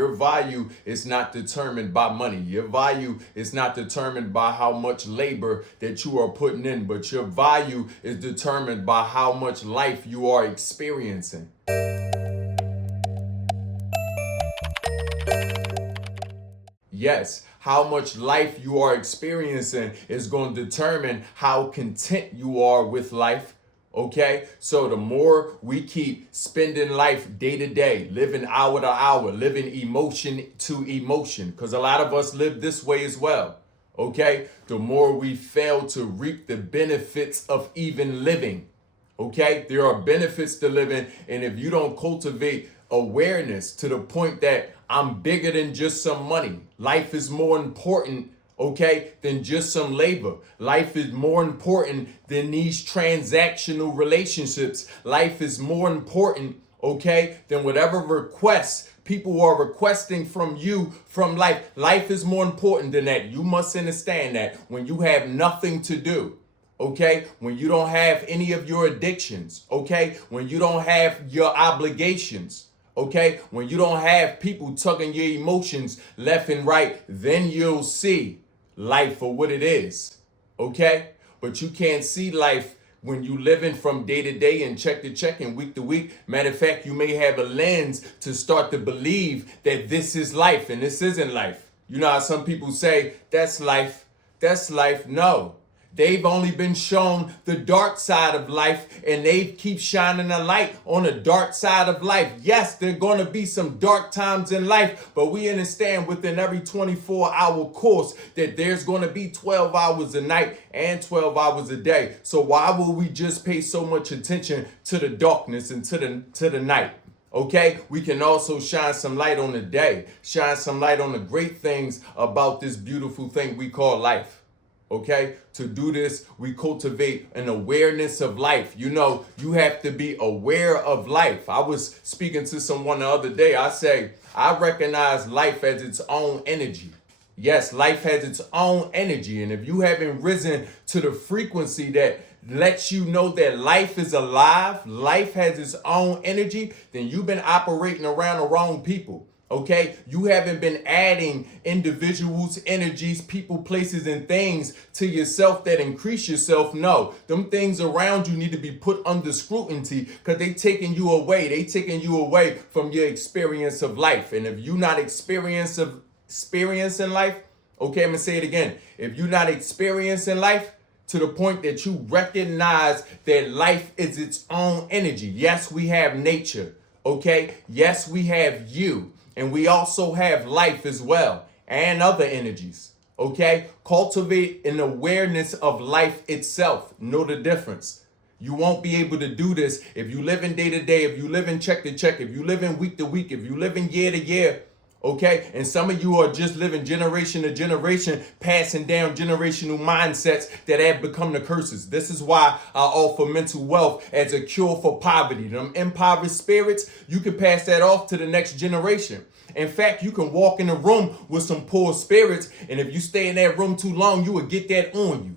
Your value is not determined by money. Your value is not determined by how much labor that you are putting in, but your value is determined by how much life you are experiencing. Yes, how much life you are experiencing is going to determine how content you are with life. Okay, so the more we keep spending life day to day, living hour to hour, living emotion to emotion, because a lot of us live this way as well. Okay, the more we fail to reap the benefits of even living. Okay, there are benefits to living, and if you don't cultivate awareness to the point that I'm bigger than just some money, life is more important, okay, than just some labor. Life is more important than these transactional relationships. Life is more important, okay, than whatever requests people are requesting from you from life. Life is more important than that. You must understand that when you have nothing to do, okay, when you don't have any of your addictions, okay, when you don't have your obligations, okay, when you don't have people tugging your emotions left and right, then you'll see life for what it is, okay? But you can't see life when you living from day to day and check to check and week to week. Matter of fact, you may have a lens to start to believe that this is life and this isn't life. You know how some people say, that's life, that's life. No. They've only been shown the dark side of life, and they keep shining a light on the dark side of life. Yes, there are going to be some dark times in life, but we understand within every 24-hour course that there's going to be 12 hours a night and 12 hours a day. So why will we just pay so much attention to the darkness and to the night? Okay, we can also shine some light on the day, shine some light on the great things about this beautiful thing we call life. Okay, to do this, we cultivate an awareness of life. You know, you have to be aware of life. I was speaking to someone the other day. I say, I recognize life as its own energy. Yes, life has its own energy. And if you haven't risen to the frequency that lets you know that life is alive, life has its own energy, then you've been operating around the wrong people. Okay, you haven't been adding individuals, energies, people, places, and things to yourself that increase yourself. No, them things around you need to be put under scrutiny because they taking you away. They taking you away from your experience of life. And if you're not experiencing life, okay, I'm gonna say it again. If you're not experiencing life to the point that you recognize that life is its own energy. Yes, we have nature. Okay, yes, we have you. And we also have life as well and other energies, okay? Cultivate an awareness of life itself. Know the difference. You won't be able to do this if you live in day to day, if you live in check to check, if you live in week to week, if you live in year to year, okay? And some of you are just living generation to generation, passing down generational mindsets that have become the curses. This is why I offer mental wealth as a cure for poverty. Them impoverished spirits, you can pass that off to the next generation. In fact, you can walk in a room with some poor spirits, and if you stay in that room too long, you will get that on you.